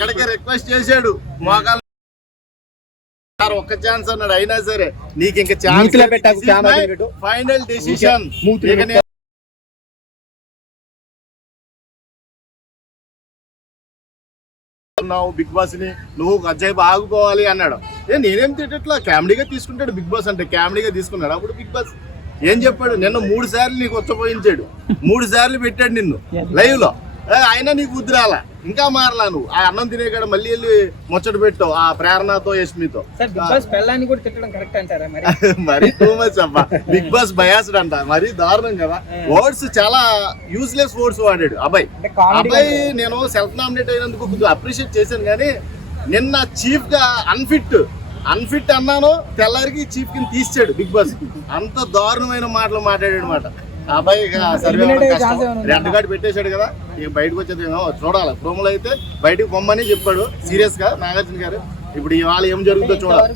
అక్కడికే రిక్వెస్ట్ చేశాడు మోకాలు ఒక్క ఛాన్స్ అన్నాడు. అయినా సరే నీకు ఇంకా chance final decision. Bigg Boss ని నువ్వు అజ్జాయి ఆగిపోవాలి అన్నాడు. నేనేం తిట్టట్లా, కామెడీగా తీసుకుంటాడు బిగ్ బాస్ అంటే. కామెడీగా తీసుకున్నాడు. అప్పుడు బిగ్ బాస్ ఏం చెప్పాడు, నిన్న 3 సార్లు నీకు వచ్చపోయించాడు, 3 సార్లు పెట్టాడు నిన్ను లైవ్ లో. అయినా నీకు బుద్ధి రాలా, ఇంకా మారలా. నువ్వు ఆ అన్నం తినేకాడ మళ్ళీ వెళ్ళి ముచ్చట పెట్టావు ఆ ప్రేరణతో యష్మితో. మరి టూ మచ్ అబ్బా. బిగ్ బాస్ బయాస్డ్ అంట, మరి దారుణం కదా. వర్డ్స్ చాలా యూస్లెస్ వర్డ్స్ వాడాడు అబ్బాయి. నేను సెల్ఫ్ నామినేట్ అయినందుకు కొద్దిగా అప్రిషియేట్ చేశాను, కానీ నిన్న చీఫ్ గా అన్ఫిట్ అన్నాను, తెల్లారికి చీఫ్ కింద తీసాడు బిగ్ బాస్. అంత దారుణమైన మాటలు మాట్లాడాడు మాట అబ్బాయి. రెడ్ కార్డ్ పెట్టేశాడు కదా, ఇక బయటకు వచ్చేది చూడాలి. ప్రోమోలో అయితే బయటకు పొమ్మని చెప్పాడు సీరియస్ గా నాగార్జున గారు. ఇప్పుడు ఇవాళ ఏం జరుగుతుందో చూడాలి.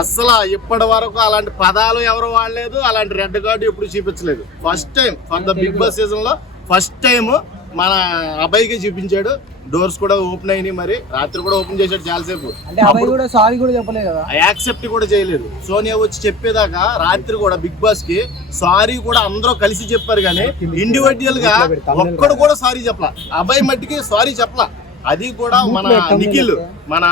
అసలు ఇప్పటి వరకు అలాంటి పదాలు ఎవరు వాడలేదు, అలాంటి రెడ్ కార్డు ఎప్పుడు చూపించలేదు. First time for the Bigg Boss season లో ఫస్ట్ టైం మన అబ్బాయికి చూపించాడు. డోర్స్ కూడా ఓపెన్ అయినాయి, మరి రాత్రి కూడా ఓపెన్ చేశాడు చాలాసేపు. యాక్సెప్ట్ కూడా చేయలేదు. సోనియా వచ్చి చెప్పేదాకా రాత్రి కూడా బిగ్ బాస్ కి సారీ కూడా అందరూ కలిసి చెప్పారు, కానీ ఇండివిజువల్ గా ఒక్కడు కూడా సారీ చెప్పలా. అబ్బాయి మట్టికి సారీ చెప్పలా. అది కూడా మన నిఖిల్ మన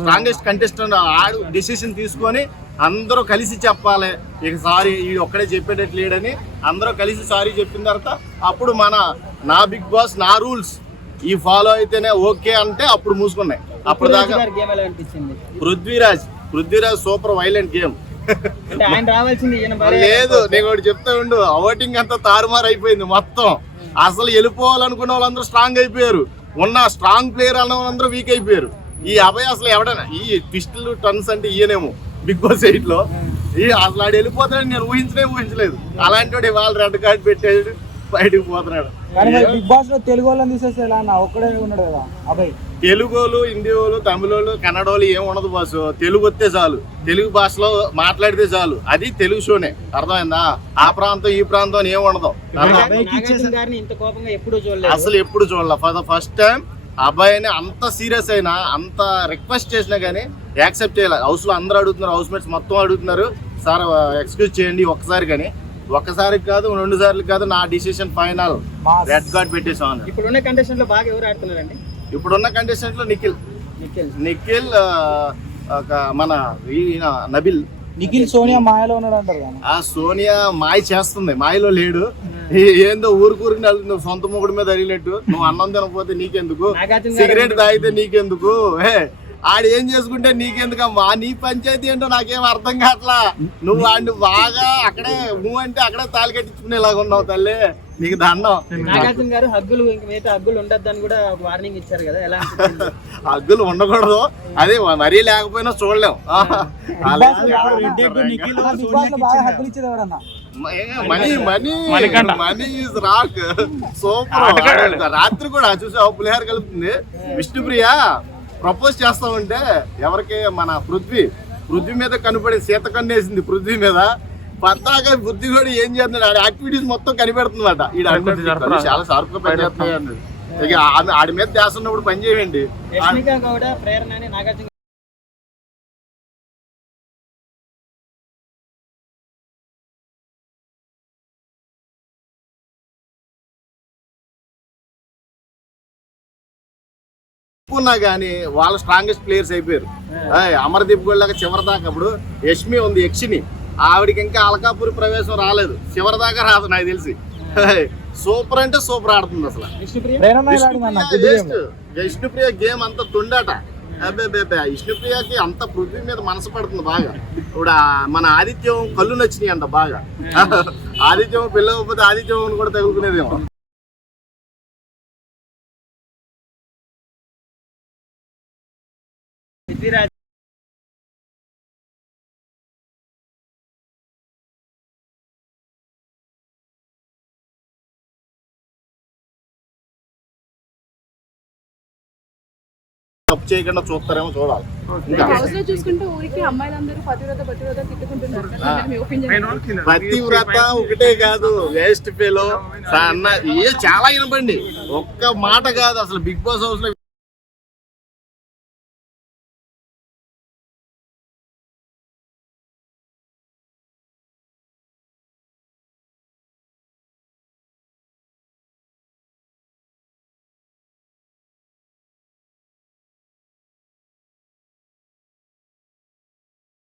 స్ట్రాంగెస్ట్ కంటెస్టెంట్ ఆడు డిసిషన్ తీసుకొని అందరూ కలిసి చెప్పాలి. ఇక సారీ ఈ ఒక్కడే చెప్పేటట్టు లేడని అందరూ కలిసి సారీ చెప్పిన తర్వాత అప్పుడు నా బిగ్ బాస్ నా రూల్స్ ఈ ఫాలో అయితేనే ఓకే అంటే అప్పుడు మూసుకున్నాయి. అప్పుడు దాకా పృథ్వీరాజ్ సూపర్ వైలెంట్ గేమ్ లేదు. నేను ఒకటి చెప్తా ఉండు, ఓటింగ్ అంతా తారుమారు అయిపోయింది మొత్తం. అసలు వెళ్ళిపోవాలనుకున్న వాళ్ళందరూ స్ట్రాంగ్ అయిపోయారు, ఉన్న స్ట్రాంగ్ ప్లేయర్ అన్న వాళ్ళందరూ వీక్ అయిపోయారు. ఈ అభయ్ అసలు ఎవడైనా ఈ ట్విస్టులు టర్న్స్ అంటే ఇయ్యనేమో బిగ్ బాస్ 8 లో అసలు ఆడు వెళ్ళిపోతాడని నేను ఊహించలేదు. అలాంటి వాడు ఇవాళ రెడ్ కార్డ్ పెట్టాడు, బయటకు పోతున్నాడు. బిగ్ బాస్ లో తెలుగు వాళ్ళని తీసేస్తే ఒక్కడే ఉన్నాడు కదా అబ్బాయి. తెలుగు వాళ్ళు, హిందీ వాళ్ళు, తమిళ వాళ్ళు, కన్నడ వాళ్ళు ఏం ఉండదు బాసు. తెలుగు వస్తే చాలు, తెలుగు భాషలో మాట్లాడితే చాలు, అది తెలుగు షోనే. అర్థమైందా? ఆ ప్రాంతం ఈ ప్రాంతం ఏం ఉండదు. అసలు ఎప్పుడు చూడాల. ఫర్ ద ఫస్ట్ టైం అబ్బాయిని అంత సీరియస్ అయినా, అంత రిక్వెస్ట్ చేసినా కానీ యాక్సెప్ట్ చేయాలి. హౌస్ లో అందరూ అడుగుతున్నారు, హౌస్ మేట్స్ మొత్తం అడుగుతున్నారు, సార్ ఎక్స్క్యూజ్ చేయండి ఒక్కసారి. కానీ ఒక్కసారికి కాదు, 2 సార్లు కాదు, నా డిసిషన్ ఫైనల్, రెడ్ కార్డ్ పెట్టేసాను. ఇప్పుడున్న కండిషన్ లో బాగా ఎవరు ఆడుతున్నారండి? ఇప్పుడున్న కండిషన్ లో నిఖిల్, మన నిఖిల్ సోనియా మాయలో ఉన్నాడు అంటారు. ఆ సోనియా మాయ చేస్తుంది, మాయలో లేడు. ఏందో ఊరికి వెళ్తుంది సొంత మొగుడు మీద అడిగినట్టు. నువ్వు అన్నం తినకపోతే నీకెందుకు, సిగరెట్ తాగితే నీకెందుకు, ఆడు ఏం చేసుకుంటే నీకెందుకమ్మా, నీ పంచాయతీ ఏంటో నాకేం అర్థం కావట్లా. నువ్వు వాడిని బాగా అక్కడే నువ్వు అంటే అక్కడే తాళి కట్టించుకునేలాగా ఉన్నావు తల్లి, నీకు దండం. నాగార్జున గారు హగ్గులు ఉండద్దు అని కూడా వార్నింగ్ ఇచ్చారు కదా, ఎలా? హగ్గులు ఉండకూడదు, అదే మరీ లేకపోయినా చూడలేం. సూపర్. రాత్రి కూడా చూసావు పులిహార కలుపుతుంది విష్ణుప్రియ ప్రపోజ్ చేస్తామంటే ఎవరికి, మన పృథ్వీ మీద కనపడి సీత కన్నేసింది పృథ్వీ మీద. పద్దాక పృథ్వీ కూడా ఏం చేస్తున్నాడు, ఆడి యాక్టివిటీస్ మొత్తం కనిపెడుతుందట. ఈ చాలా షార్ప్ గా పని చేస్తున్నాయి అన్నాడు. ఇక ఆడి మీద ధ్యాస ఉన్నప్పుడు పని చేయండి. ఉన్నా కానీ వాళ్ళ స్ట్రాంగెస్ట్ ప్లేయర్స్ అయిపోయారు. అమర్దీప్ గోల్డ్ చివరి దాకా. అప్పుడు యష్మి ఉంది, యక్షిని, ఆవిడకి ఇంకా అలకాపురి ప్రవేశం రాలేదు, చివరి దాకా రాదు నాకు తెలిసి. సూపర్ అంటే సూపర్ ఆడుతుంది అసలు. విష్ణుప్రియ గేమ్ అంతా తుండట. విష్ణుప్రియకి అంత పృథ్వీ మీద మనసు పడుతుంది బాగా. ఇప్పుడు మన ఆదిత్యం కళ్ళు నచ్చినాయి అంట బాగా. ఆదిత్యం పిల్లకపోతే ఆదిత్యం కూడా తగులుకునేదేమో. తప్పు చేయకుండా చూస్తారేమో చూడాలి. ఇంకా హౌస్ లో చూసుకుంటే ఊరికి అమ్మాయిలందరూ పతివ్రత తిట్టుకుంటున్నారు కదా, మీ ఒపీనియన్? పతివ్రత ఒకటే కాదు, వేస్ట్ ఫెలో అన్న ఏ చాలా వినపండి, ఒక్క మాట కాదు అసలు. బిగ్ బాస్ హౌస్ లో